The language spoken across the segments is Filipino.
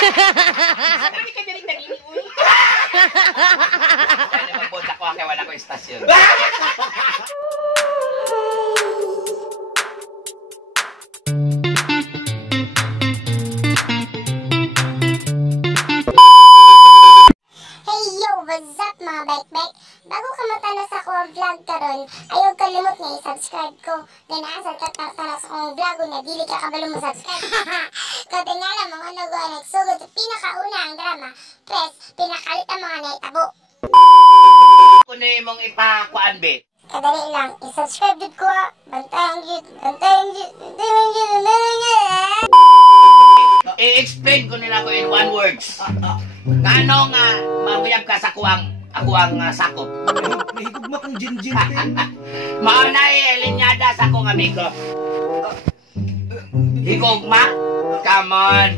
Kami ka dali naging uy. Kaya magbunta ko kaya wala ko istasyon. What's up mga bike-bike? Bago ka matano sa akong vlog karon, ayaw kalimot nga i-subscribe ko. Then asa tatartana sa akong vlog na dili ka kabalo mo subscribe. Kaya nga lang mga nagawa nagsugod sa pinakauna ang drama, press, pinakalit ang mga naitabo. Kuno imong ipakuan be. Kadali lang, i-subscribe din ko ha. Bantayan yun, bantayan yun, bantayan yun, bantayan yun. I-explain ko nila ko in one words. Ngano nga mamuyab ka sa ako ang sakop. Nahigugma kang jin-jin. Mao na linyada sa akong amigo. Higugma? Come on.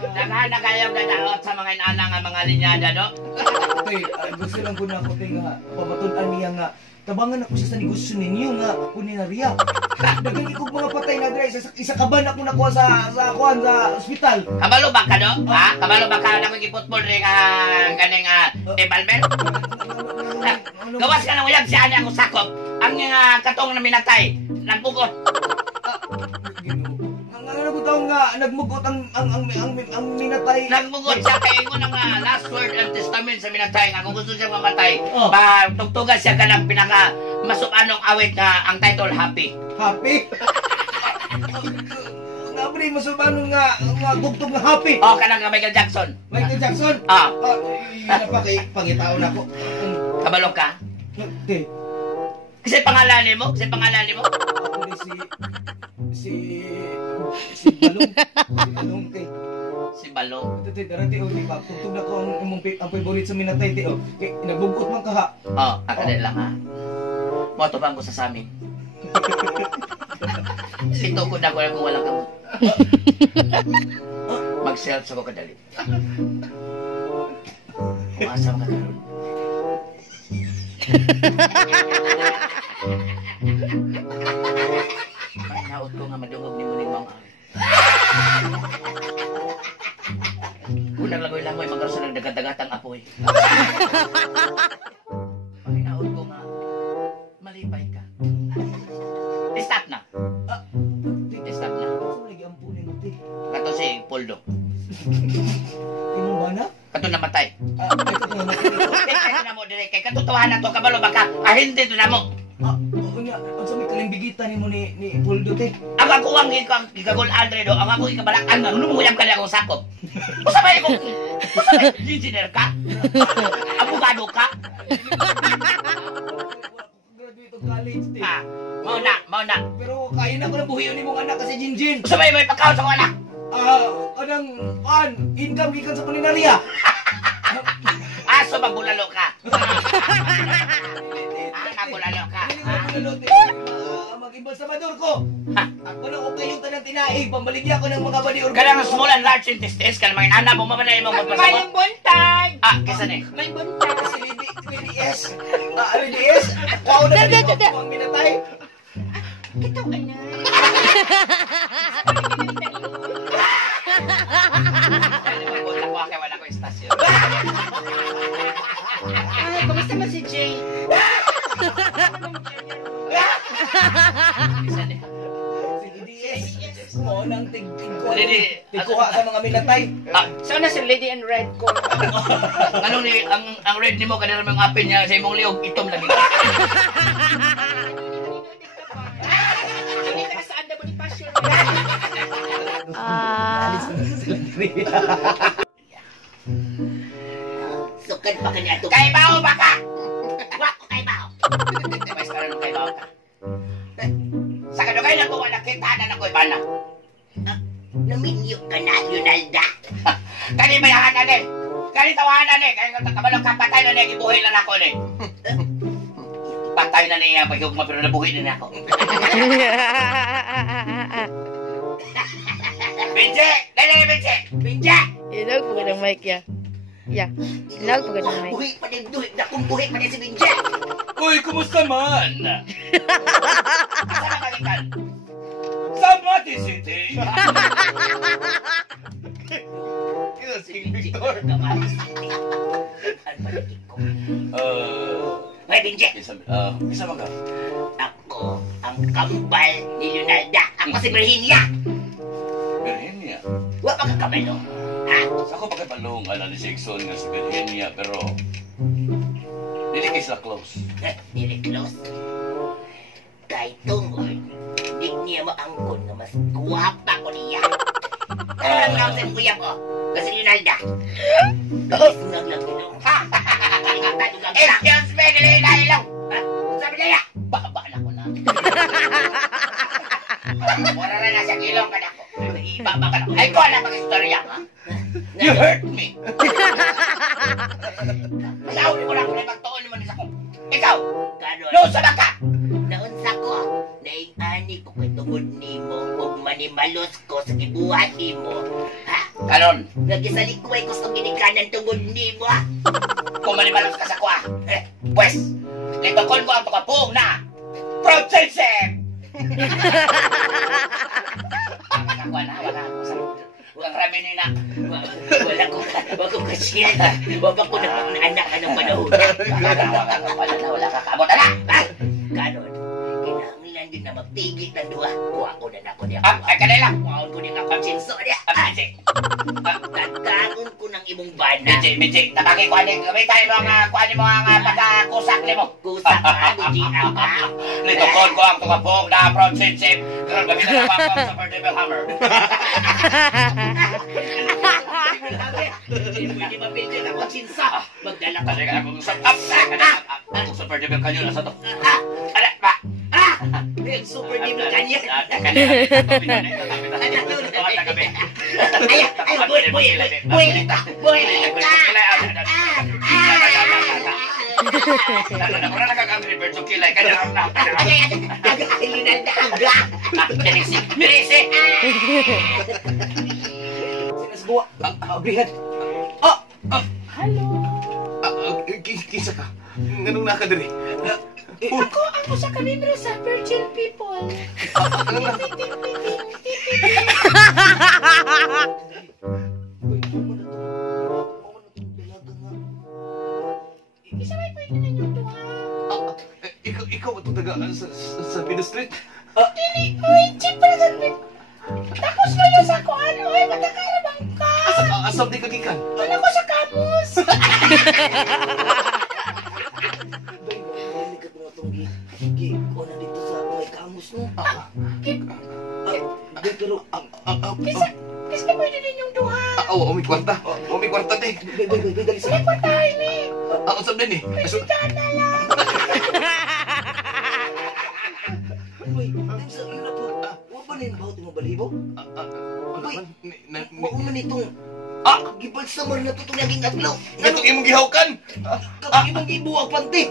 Daghan na kayo gadaot sa mga inana nga mga linyada, no? Okay, gusto lang ko na ako nga pamatunan niya nga tabangan ako sa negosyo ninyo nga kuninarya. Dagang ikog mga patay na dre isa kaban ako nakuha sa ospital. Kabalo ba ka, no? Ha? Kabalo ba ka na mag-football rin ka ganing debalmen? Gawas ka na uyab si ani ang sakop. Ang katong na minatay, nagpugot. Ano ko taong nga nagmugot ang minatay. Nagmugot siya kay ingon ang last word and testament sa minatay nga kung gusto siya mamatay. Ba tugtugan siya kanang pinaka masukanong awit nga ang title Happy. Happy? Nga pre, masubanong nga gugtong nga happy. Oh, kanang Michael Jackson. Michael Jackson? Yun na pa kay pangitaon ako. Kabalo ka? Okay. Kasi pangalan mo? Ako si Balong. Si Balong. Ito, darati, pagtugtog na ko ang favorite sa minatay, ti, kay nagbugot man ka ha. Kakadit lang ha. Moto pa ko sa samin. Ito ko na ko kung walang kamot. Mag-self sa ko kadali. Umasam ka karon. Pagnaot ko nga madungog ni mo ni Mang Ari. Kung naglagoy-langoy, magkaroon sa nagdagat-dagatang apoy. Pagnaot ko nga, malipay ka. Stop na. Stop na. Kato si Poldo. Tingong ba na? Kato namatay. Ito na namatay. Kaya na mo dire kay katotohanan to kabalo baka hindi to namo. Ang sa may kalimbigitan mo ni Poldo, te. Ang ako ang gigagol Andre do, ang ako ikabalakan nga lumuyab ka na akong sakop. Usabay ko. Usabay engineer ka? Abogado ka? Graduate of college, te. Mao na. Pero kaya na ko na buhiyon ni mong anak kasi Jinjin. Usabay may pagkaon sa wala. Income gikan sa kulinarya. Aso magbulalo ka. Magbulalo ka. Mag-ibang sa mador ko. Ako na okay yung tanang tinaig. Pambaligya ko ng mga badi organ. Kanang small and large intestines kan mga anak mo mamanay mo magpasabot. Mayong buntag. Kesa ni. May buntag. Si LDS. LDS. Wow na dito ang minatay. Ito ana. Magpunta ko kaya wala ko istasyon. Kumusta man si Jay? Kesa ni. Si LDS. Mo nang Tigkuha sa mga minatay. Sana si Lady in Red ko. Anong ni ang red nimo kanila mga apin niya sa imong liog itom lagi. Hindi ka saan na Bonifacio. Sukad pa kanya ito. Kay bao ba ka? Wak ko kay bao. Mas karon kay bao ka. Sa kadugay na ko wala kita na ko ibana. Naminyo ka na Yunalda. Kani bayahan na ni. Kani tawanan ni. Kani kabalong kapatay na ni gibuhay na nako ni. Patay na niya paghugma pero nabuhay na ako. Benje! Dali, Benje! Benje! Inog po ka ng mic ya. Ya, inog po ka ng mic. Buhi pa din, dakong buhi pa din si Benje! Uy, kumusta man? Saan na kalikan? Saan mo ati City. Ito si Victor. Kamatis City. Ang balikin ko. May Benji. Isa ba ka? Ako ang kambal ni Leonarda. Ako si Virginia. Virginia. Wa pa ka kabalo. Ha? Sa ako pagkabalong ala ni Sexon nga si Virginia, pero dili kay sila close. Dili close. Kay tungod, di niya maangkon nga mas guwapa ko niya. Ano lang lang sa kuya ko? Kasi Leonarda. Sunag lang gano'n. Excuse me, dili lang. Sabi niya, baba na ko na. Mura rin na sa kilong ka na ko. Ibaba ka na. Ay, ko na mag-istorya, ha? You hurt me. Masaw ni ko lang kung magtuon naman sa ko. Ikaw, noon sa baka. Noon sa ko, naing-ani ko kay tungod ni mo kung manimalos ko sa kibuhat mo. Ha? Karon, nagisalikuay ko sa ginikanan tungod ni mo, ha? Kung manimalos ka sa ko, ha? Pues, likakon ko ang tukapong na protective! Wala ako sa Huwag rami nila. Wala ko kasya. Wala ko na anak ng panahon. Wala ka kamot na. Ganon. Kinahanglan din na magtigit ng duha. Kuha ko na ako niya. Ay, kanila. Kuhaon ko din ang konsinso niya. Nagkaroon ko ng imong bana. Medjay. Tabaki ko aning kami tayo mga kuhanin mo ang pagkakusak ni mo. Kusak ka, Medjay ang ka. Litukon ko ang tukapong na protective. Karoon kami na napapang sa Portable Hammer. Hindi mapilin ako sinsa. Magdala ka rin akong up. Ang super devil kanyo na sa to. Ala ba? Yung super devil kanyo. Boy. Mura na kagamit Berto Kilay. Kanya na. Mirisi. Sinasbuwa. Abrihan. Hello. Kisa ka. Ganun na ka diri. Ako sa kanino sa Virgin People. Isa may pwede na yung duha. Ikaw itong taga sa Pino Street? Dili, uy, chip para sa tapos na yun sa kuhan, uy, matakarabang ka. Asam di kagikan? Wala ko sa kamus. Ko na dito sa may kamus no. Pero Kasi pwede din yung duha. Oo, may kwarta. May kwarta te. Dali sa. May patayin eh. Asam din eh. Pwede na lang. Uy, sa iyo na po. Wa ba nin bawo mo balibo? Wa man itong gibalsamar na to naging adlaw. Gatong imong gihawkan. Kapag imong gibuwag panty.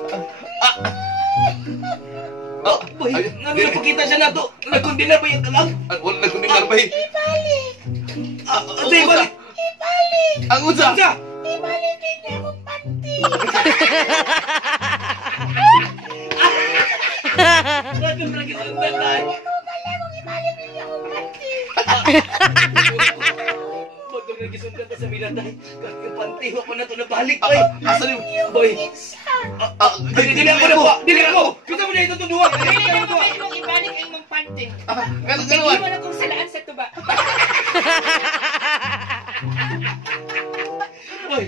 Boy, Ngayon napakita siya na to. Nagkundina ba yung kalang? Wala na kundi narbay. Ibalik. Ibalik. Ang unsa? Ibalik din niya akong panty. Nagkun lagi sundan na. Kung wala mong ibalik din niya akong panty. Magkun lagi sundan ka sa minatay. Kakyung panty mo pa na to nabalik. Asan yung... Boy. Isa. Dili ako na po. Dili ako. Kita mo na ito tuduwa. Pwede naman pwede mong ibalik ang mong panty. Hindi mo na kung salaan sa tuba. Boy,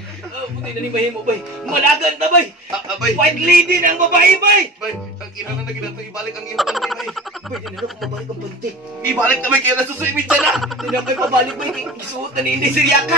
buti na ni mahimo, boy. Malagan na, boy. Bay. White lady na ang babae, boy. Bay, ang ina na naging nato ibalik ang iyong panty, bay. Pwede na kung mabalik ang panty. Ibalik na bay, kaya nasusuimid siya na. Hindi na kayo pabalik, boy. Isuot na ni Siriaka.